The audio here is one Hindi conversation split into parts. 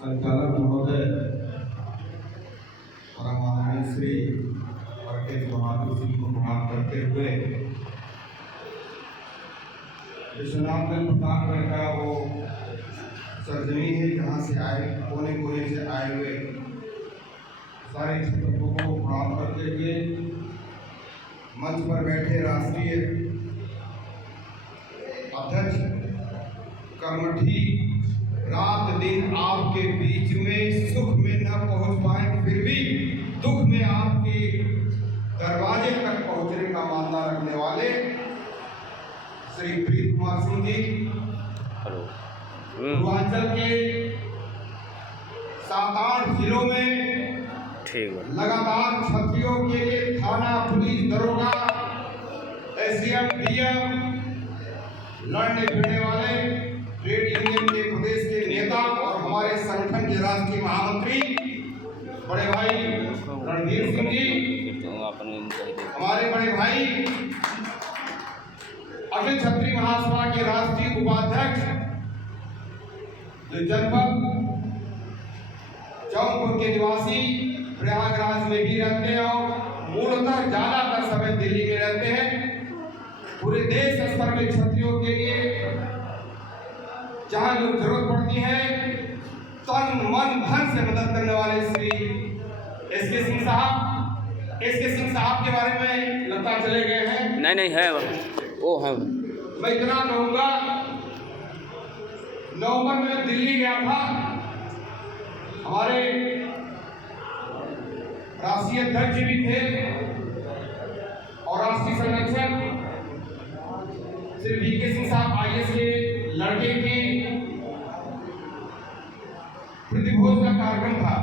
संचालक महोदय परमानंद श्री वर्केश बहादुर सिंह को प्रणाम करते हुए विश्वनाथ प्रतापगढ़ का वो सरजमी है जहाँ से आए कोने कोने से आए हुए सारे शिक्षकों को प्रणाम करते हुए मंच पर बैठे राष्ट्रीय अध्यक्ष कर्मठी रात दिन आपके बीच में सुख में न पहुंच पाए फिर भी दुख में आपके दरवाजे तक पहुंचने का मानना रखने वाले श्री प्रीत कुमार सिंह जी पूर्वांचल के 7-8 जिलों में लगातार क्षत्रियों के लिए थाना पुलिस दरोगा एसडीएम डीएम लड़ने भिड़ने वाले ट्रेड यूनियन के प्रदेश के नेता और हमारे संगठन के राष्ट्रीय महामंत्री बड़े भाई रणधीर सिंह जी, हमारे बड़े भाई अखिल क्षत्रिय महासभा के राष्ट्रीय उपाध्यक्ष जो जनपद जौनपुर के निवासी प्रयागराज में भी रहते हैं और मूलतः ज्यादातर समय दिल्ली में रहते हैं। पूरे देश स्तर में क्षत्रियों के लिए जहां जो जरूरत पड़ती है तन मन धन से मदद करने वाले श्री एसके सिंह साहब के बारे में लगता चले गए हैं। नहीं है वो है। मैं इतना कहूँगा, नवंबर में दिल्ली गया था, हमारे राष्ट्रीय अध्यक्ष भी थे और राष्ट्रीय संरक्षक श्री वीके सिंह साहब आईएएस के लड़के के प्रतिभोज का कार्यक्रम था।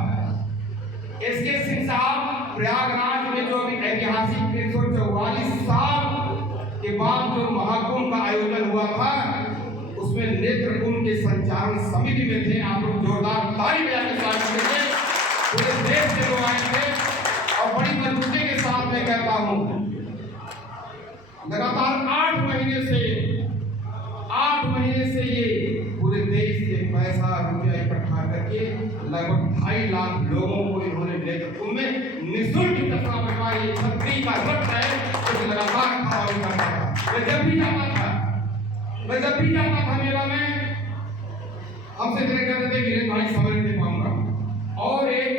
एसके सिंह साहब प्रयागराज में जो अभी ऐतिहासिक 144 साल के बाद जो महाकुंभ का आयोजन हुआ था उसमें नेत्र कुंभ के संचालन समिति में थे। आप लोग जोरदार ताली बजाकर स्वागत करेंगे। पूरे देश से लोग आए थे और बड़ी मजबूती के साथ मैं कहता हूँ लगातार 8 महीने से ये पूरे देश से पैसा रुपया इकट्ठा करके लगभग 2.5 लाख लोगों को इन्होंने नेत्र कुंभ में निःशुल्क कचरा बंटवाई। छतरी का रक्त है तो लगातार खराबी करता था। मैं जब भी जाता था मेला में हमसे कहते थे वीरेंद्र भाई समय नहीं दे पाऊंगा और एक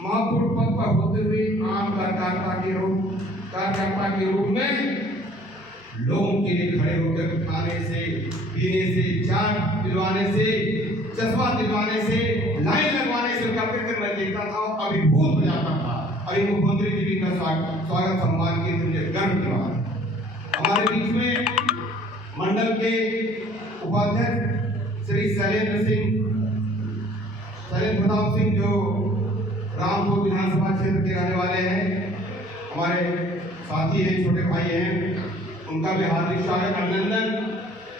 महत्वपूर्ण पद पर होते हुए आम कार्यकर्ता के रूप में लोगों के लिए खड़े होकर खाने से पीने से चाट दिलवाने से चश्मा दिलवाने से लाइन लगवाने से करते मैं देखता था और अभिभूत हो जाता था। अभी मुख्यमंत्री जी का स्वागत सम्मान के मुझे गर्व की बात। हमारे बीच में मंडल के उपाध्यक्ष श्री शैलेंद्र प्रताप सिंह जो रामपुर विधानसभा क्षेत्र के रहने वाले हैं, हमारे साथी हैं, छोटे भाई हैं, उनका भी हार्दिक स्वागत अभिनंदन।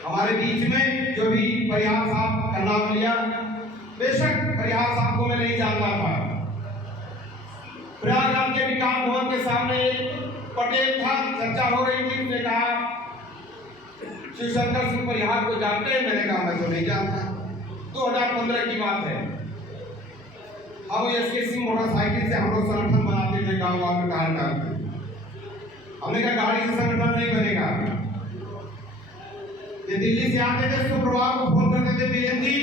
हमारे बीच में जो भी परिहार साहब का नाम लिया, बेशक परिहार साहब को मैं नहीं जानता था। प्रयागराज के विकास भवन के सामने पटेल था, चर्चा हो रही थी, उसने कहा शिवशंकर सिंह परिहार को जानते हैं? मैंने कहा मैं तो नहीं जानता। 2015 की बात है। हम एसके सिंह मोटरसाइकिल से हम लोग संगठन बनाते थे गाँव में कहा हमने कहा गाड़ी से संगठन नहीं बनेगा। ये दिल्ली से आते थे, शुक्रवार को फोन करते थे बीएम जी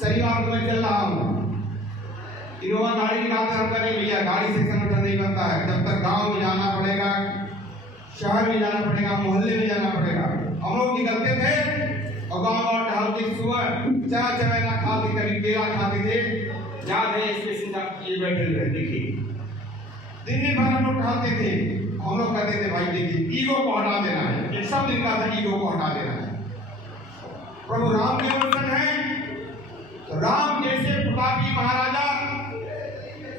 शनिवार को मैं चल रहा हूँ, इनोवा गाड़ी निकालते हमका नहीं लिया। गाड़ी से संगठन नहीं बनता है, जब तक गांव में जाना पड़ेगा, शहर में जाना पड़ेगा, मोहल्ले में जाना पड़ेगा। हम लोग निकलते थे और गाँव टहल के सुबह चना खाते, कभी केला खाते थे। याद है इसके सिंह ये बैठे हुए देखिए, दिन भर हम लोग टहलते थे। हम लोग कहते थे भाई देखिए ईगो को हटा देना है, एक सब दिन का था ईगो को हटा देना है। प्रभु राम के वचन है, तो राम जैसे प्रतापी महाराजा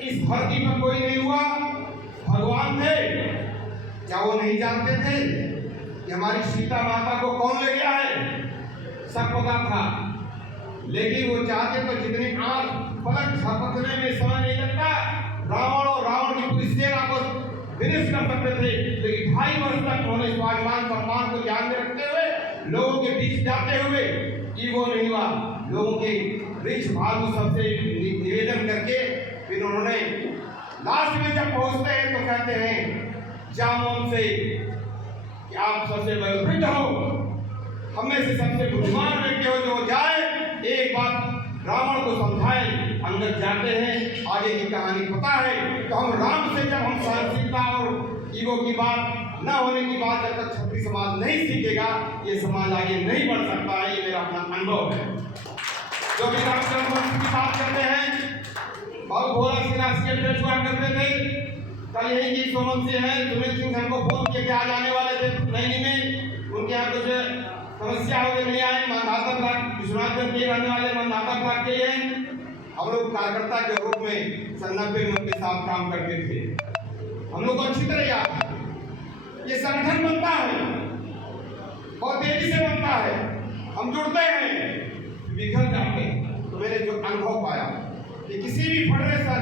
इस धरती पर कोई नहीं हुआ, भगवान थे। क्या वो नहीं जानते थे कि हमारी सीता माता को कौन ले गया है? सब पता था, लेकिन वो चाहते तो जितनी आंख पलक झपकने में समय नहीं लगता रावण और रावण की पूरी सेना को विनिष्ट कर सकते थे। लेकिन 2.5 वर्ष तक उन्होंने स्वाभिमान सम्मान को ध्यान में रखते हुए लोगों के बीच जाते हुए ईगो नहीं हुआ, लोगों के रिच भागु सबसे निवेदन करके फिर उन्होंने लास्ट में जब पहुंचते हैं तो कहते हैं जामोन से कि आप सबसे वयोवृद्ध हो, हमें से सबसे बुद्धिमान व्यक्ति हो, जो जाए एक बात रावण को समझाए। अंगद जाते हैं, आगे की कहानी पता है। तो हम राम से जब हम सहनशीलता और ईगो की बात न होने की बात, जब तक क्षत्रिय समाज नहीं सीखेगा ये समाज आगे नहीं बढ़ सकता है। ये मेरा अपना अनुभव है। जो भी रामचंद्र की बात करते हैं, बाबू भोला सिंह राष्ट्रीय अध्यक्ष हुआ करते थे, कल यही की सोमन से है, सुनील सिंह हमको फोन किए थे, आज आने वाले थे नैनी में, उनके यहाँ कुछ समस्या हो गई, नहीं आए। मानधाता ब्लॉक विश्वनाथ के रहने वाले मानधाता ब्लॉक के हैं। हम लोग कार्यकर्ता के रूप में 90 में उनके साथ काम करते थे। हम लोग को अच्छी तरह याद है। ये संगठन बनता है, बहुत तेजी से बनता है, हम जुड़ते हैं, बिखर जाते हैं। तो मैंने जो अनुभव पाया कि किसी भी फेडरेशन,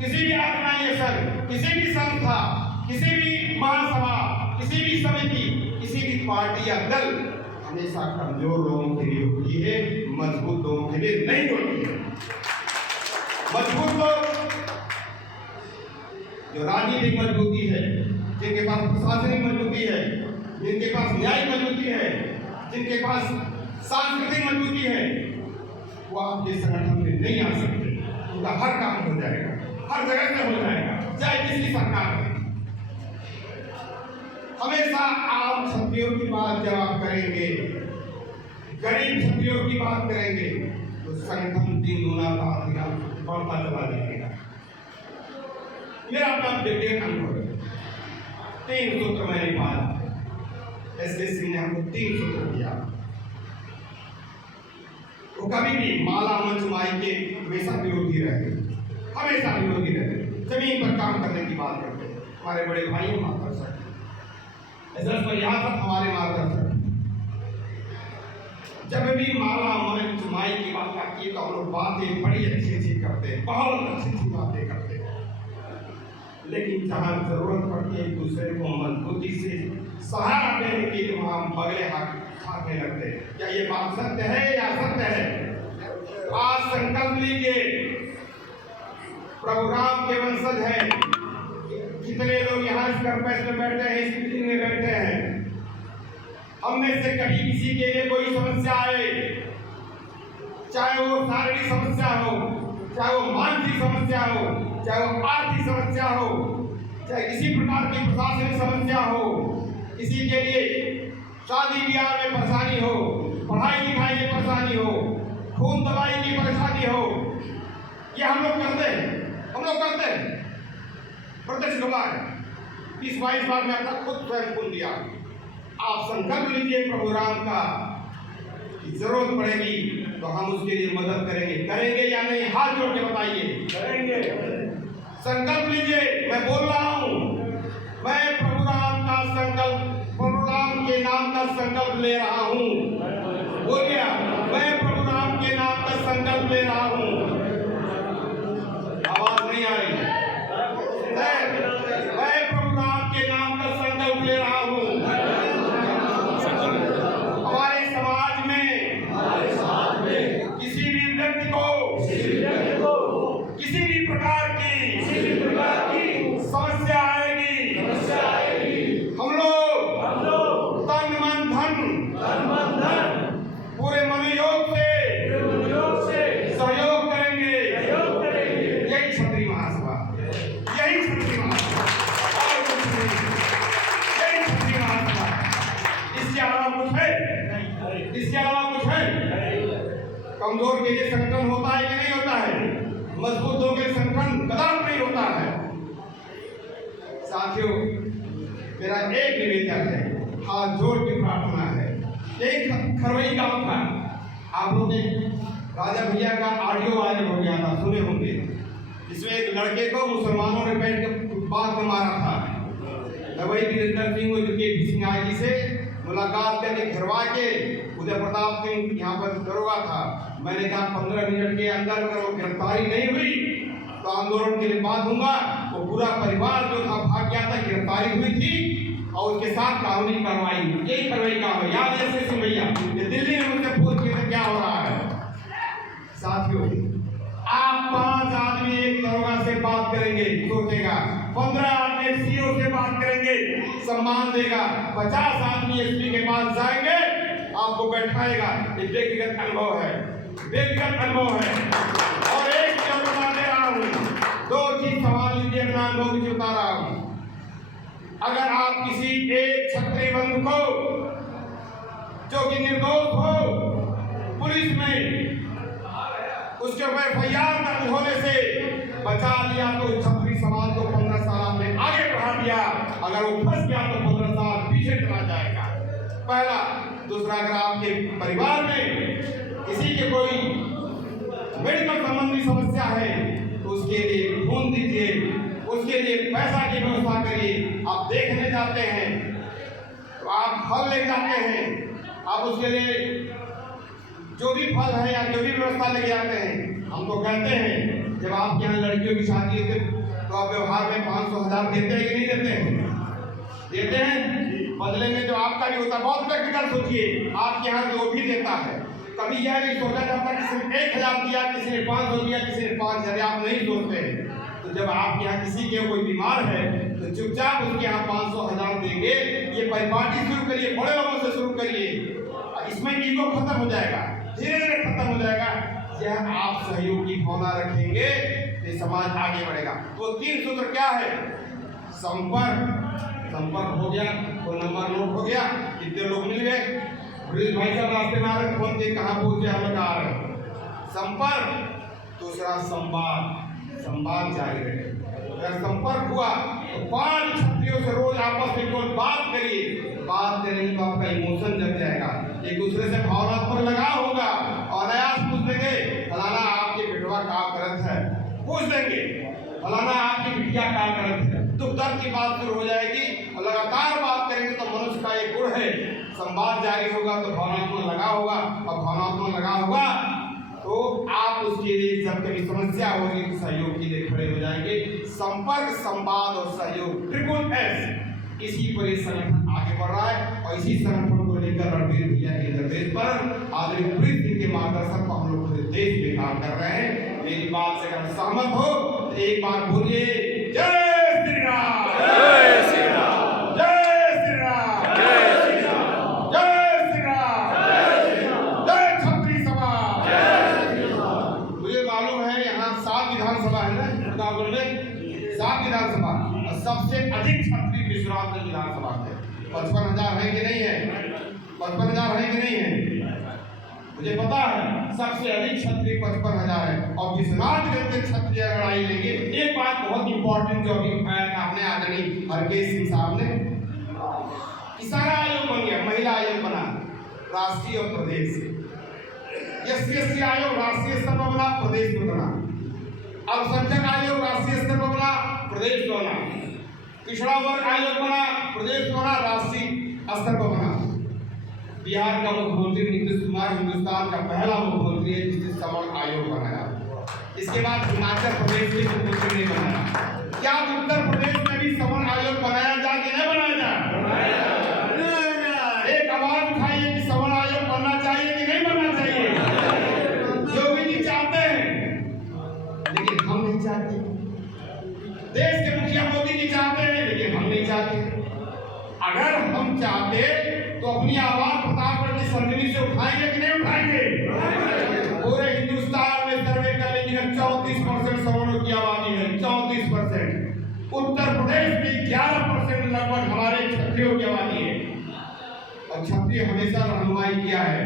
किसी भी ऑर्गेनाइजेशन, किसी भी संस्था, किसी भी महासभा, किसी भी समिति, किसी भी पार्टी या दल हमेशा कमजोर लोगों के लिए होती है, मजबूत लोगों के लिए नहीं होती है। मजबूत लोग जो राजनीतिक मजबूती है, जिनके पास प्रशासनिक मजबूती है, जिनके पास न्यायिक मजबूती है, जिनके पास सांस्कृतिक मजबूती है, वो आपके संगठन में नहीं आ सकते। उनका हर काम हो जाएगा, हर जगह से हो जाएगा, चाहे किसी सरकार में। हमेशा आम क्षत्रियों की बात जब आप करेंगे, गरीब क्षत्रियों की बात करेंगे, तो संगठन दिन गुना का बढ़ता चला जाएगा। मेरा अपना व्यक्तिगत अनुभव है। 3 सूत्र मैंने पाया, एसएससी ने हमको 3 सूत्र दिया। वो कभी भी माला मंच माई के हमेशा विरोधी रहे, हमेशा विरोधी रहे, जमीन पर काम करने की बात करते हैं। हमारे बड़े भाई मार्गदर्शक, यहाँ तक हमारे मार्गदर्शक, जब भी माला मंच माई की बात आती है तो हम लोग बातें बड़ी अच्छी करते हैं, बहुत अच्छी बातें करते हैं, लेकिन जहाँ जरूरत पड़ती है एक दूसरे को मजबूती से सहारा देने के लिए वहाँ बगले हाथ खाने लगते हैं। क्या ये बात सत्य है या असत्य है? आज संकल्प लीजिए, प्रभु राम के वंशज हैं। कितने लोग यहाँ इस कैंपस में बैठे हैं, इस मीटिंग में बैठे हैं। हम में से कभी किसी के लिए कोई समस्या आए, चाहे वो शारीरिक समस्या हो, चाहे वो मानसिक समस्या हो, चाहे वो आर्थिक समस्या हो, चाहे किसी प्रकार की प्रशासनिक समस्या हो, किसी के लिए शादी ब्याह में परेशानी हो, पढ़ाई लिखाई में परेशानी हो, खून दवाई की परेशानी हो, ये हम लोग करते हैं, हम लोग करते हैं। प्रत्यक्ष गवाह 20-22 बार मैं अपना खुद स्वयं खून दिया। आप संकल्प लीजिए प्रभु राम का, जरूरत पड़ेगी तो हम उसके लिए मदद करेंगे। करेंगे या नहीं? हाथ जोड़ के बताइए। करेंगे। संकल्प लीजिए। मैं बोल रहा हूँ, मैं प्रभु राम का संकल्प, प्रभु राम के नाम का संकल्प ले रहा हूँ। बोल गया, मैं प्रभु राम के नाम का संकल्प ले रहा हूँ। आवाज नहीं आ रही। मैं प्रभु राम के नाम का संकल्प ले रहा हूँ। हमारे समाज में किसी भी व्यक्ति को किसी भी प्रकार की समस्या आएगी, हम लोग तन मन धन पूरे मनोयोग से सहयोग करेंगे। यही क्षत्रिय महासभा, यही क्षत्रिय महासभा, और कुछ नहीं। यही क्षत्रिय महासभा। इसके अलावा कुछ है? इसके अलावा कुछ है? कमजोर के लिए संगठन होता है कि नहीं होता है? मजबूतों के संगठन कदापि नहीं होता है। साथियों, मेरा एक निवेदन है, हाथ जोड़ के प्रार्थना है। एक खरवई गांव था, आप लोग ने राजा भैया का ऑडियो वायरल हो गया था, सुने होंगे, जिसमें एक लड़के को मुसलमानों ने बैठ के फुटपाथ में मारा था। मैं वही वीरेंद्र सिंह के सिंह आईजी से मुलाकात करके घरवा के, उदय प्रताप सिंह यहाँ पर दरोगा था, मैंने कहा 15 मिनट के अंदर अगर वो गिरफ्तारी नहीं हुई तो आंदोलन के लिए बात दूंगा। वो पूरा परिवार जो था भाग गया था, गिरफ्तारी हुई थी और उसके साथ कानूनी कार्रवाई हुई। यही कार्रवाई काम है। याद है सिंह भैया, ये दिल्ली में मुझसे फोन किए थे, क्या हो रहा है साथियों। आप 5 आदमी एक दरोगा से बात करेंगे, सोचेगा। 15 आदमी एक सीओ से बात करेंगे, सम्मान देगा। 50 आदमी एसपी के पास जाएंगे, आपको बैठाएगा। ये व्यक्तिगत अनुभव है, व्यक्तिगत अनुभव है। और एक चीज बता दे रहा हूँ, 2 चीज सवाल लीजिए, अपना अनुभव भी बता रहा हूँ। अगर आप किसी एक छत्री बंधु को जो कि निर्दोष हो, पुलिस में उसके ऊपर FIR दर्ज होने से बचा लिया तो छत्री समाज को 15 साल आपने आगे बढ़ा दिया। अगर वो फंस गया तो 15 साल पीछे चला जाएगा। पहला। दूसरा, अगर आपके परिवार में किसी के कोई मेडिकल संबंधी समस्या है तो उसके लिए खून दीजिए, उसके लिए पैसा की व्यवस्था करिए। आप देखने जाते हैं तो आप फल ले जाते हैं, आप उसके लिए जो भी फल है या जो भी व्यवस्था लेके आते हैं। हम तो कहते हैं जब आपके यहाँ लड़कियों की शादी होती है तो आप व्यवहार में 500,000 देते हैं कि नहीं देते हैं? देते हैं। बदले में जो आपका भी होता है, बहुत प्रैक्टिकल सोचिए, आपके यहाँ जो भी देता है, कभी यह नहीं सोचा जाता किसी ने 1,000 दिया, किसी ने 500 दिया, किसी ने 5,000, आप नहीं सोचते हैं। तो जब आपके यहाँ किसी के कोई बीमार है तो चुपचाप उसके यहाँ 500,000 देंगे। ये परिपाटी शुरू करिए, बड़े लोगों से शुरू करिए, इसमें ईगो खत्म हो जाएगा, धीरे धीरे खत्म हो जाएगा। यह आप सहयोग की भावना रखेंगे तो समाज आगे बढ़ेगा। तो 3 सूत्र क्या है? संपर्क, संपर्क हो गया, तो नंबर नोट हो गया, कितने लोग मिल गए। ब्रिज भाई साहब रास्ते में आ रहे, फोन के कहाँ पहुंचे, हम लोग आ रहे हैं। संपर्क। दूसरा संवाद, संवाद जारी रहे। अगर संपर्क हुआ तो 5 छत्रियों से रोज आपस में कोई बात करिए। बात करेंगे तो आपका इमोशन जग जाएगा, एक दूसरे से भावनात्मक लगाव होगा। और अनायास पूछ देंगे, फलाना आपकी बिटवा क्या करत है, पूछ देंगे फलाना आपकी बिटिया क्या करत है। दुख दर्द की बात शुरू हो जाएगी और लगातार बात करेंगे तो मनुष्य का एक गुण है, संवाद जारी होगा तो भावनात्मक लगाव होगा। और भावनात्मक लगाव होगा तो आप उसके लिए जब कभी समस्या होगी तो सहयोग के लिए खड़े हो जाएंगे। संपर्क, संवाद और सहयोग, ट्रिपल S, इसी पर ये संगठन आगे बढ़ रहा है। और इसी संगठन को लेकर रणवीर भैया के निर्देश पर, आदरणीय प्रीत सिंह के मार्गदर्शन पर हम लोग पूरे देश में काम कर रहे हैं। मेरी बात से अगर सहमत हो तो एक बार बोलिए, जय श्री राम, जय श्री राम, जय श्री राम, जय श्री राम, जय श्री राम, जय श्री राम, जय छत्री समाज, जय श्री राम। मुझे मालूम है यहाँ 7 विधानसभा है ना, प्रतापगढ़ में 7 विधानसभा, और सबसे अधिक छत्री विश्वनाथगंज विधानसभा है। 55,000 है कि नहीं है? 55,000 है कि नहीं है? मुझे पता है सबसे अधिक छत्री 55,000 है। और विश्वनाथगंज के छत्री अगर आई लेंगे, एक बात बहुत इंपॉर्टेंट जो अभी आपने आदरणीय हरकेश सिंह साहब ने, किसान आयोग बन गया, महिला आयोग बना राष्ट्रीय और प्रदेश से, SC/ST आयोग राष्ट्रीय स्तर पर बना, प्रदेश में बना, अल्पसंख्यक आयोग राष्ट्रीय स्तर पर बना, प्रदेश में बना, पिछड़ा वर्ग आयोग बना, प्रदेश में बना, राष्ट्रीय स्तर पर बना। बिहार का मुख्यमंत्री नीतीश कुमार हिंदुस्तान का पहला मुख्यमंत्री है जिसने सवर्ण आयोग बनाया। इसके बाद हिमाचल प्रदेश के मुख्यमंत्री ने बनाया। क्या उत्तर प्रदेश में भी सवर्ण आयोग बनाया जाए कि नहीं बनाया जाए? एक आवाज उठाइए कि सवर्ण आयोग बनना चाहिए कि नहीं बनना चाहिए? योगी जी चाहते हैं लेकिन हम नहीं चाहते, देश के मुखिया मोदी जी चाहते हैं लेकिन हम नहीं चाहते। अगर हम चाहते तो अपनी आवाज प्रतापगढ़ की संजनी से उठाएंगे कि नहीं उठाएंगे? पूरे हिंदुस्तान में सर्वे कर लीजिए, 34% सवर्णों की आबादी है, 34%। उत्तर प्रदेश में 11% लगभग हमारे क्षत्रियों की आबादी है। और क्षत्रिय हमेशा रहनुमाई किया है।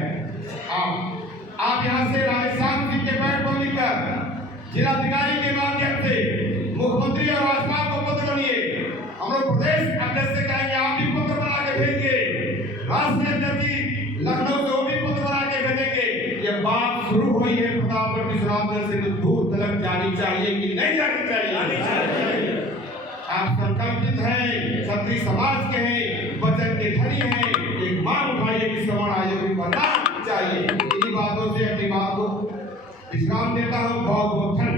आप यहाँ से राजस्थान सिंह के पैर को लिखकर जिलाधिकारी के माध्यम से मुख्यमंत्री और राज्यपाल को पत्र बनिए। हम लोग प्रदेश अध्यक्ष से कहेंगे आप भी पत्र बना के भेजिए, राष्ट्रीय अध्यक्ष लखनऊ से वो भी पत्र बना के भेजेंगे। ये बात शुरू हुई है प्रतापगढ़ विश्वनाथगंज से तो दूर तक जानी चाहिए कि नहीं जानी चाहिए? आप संकल्पित हैं, क्षत्रिय समाज के हैं, वचन के धनी हैं, एक मांग उठाइए कि सवर्ण आयोग बनना चाहिए। इन्हीं बातों से अपनी बात को विश्राम देता हूँ। बहुत बहुत धन्यवाद।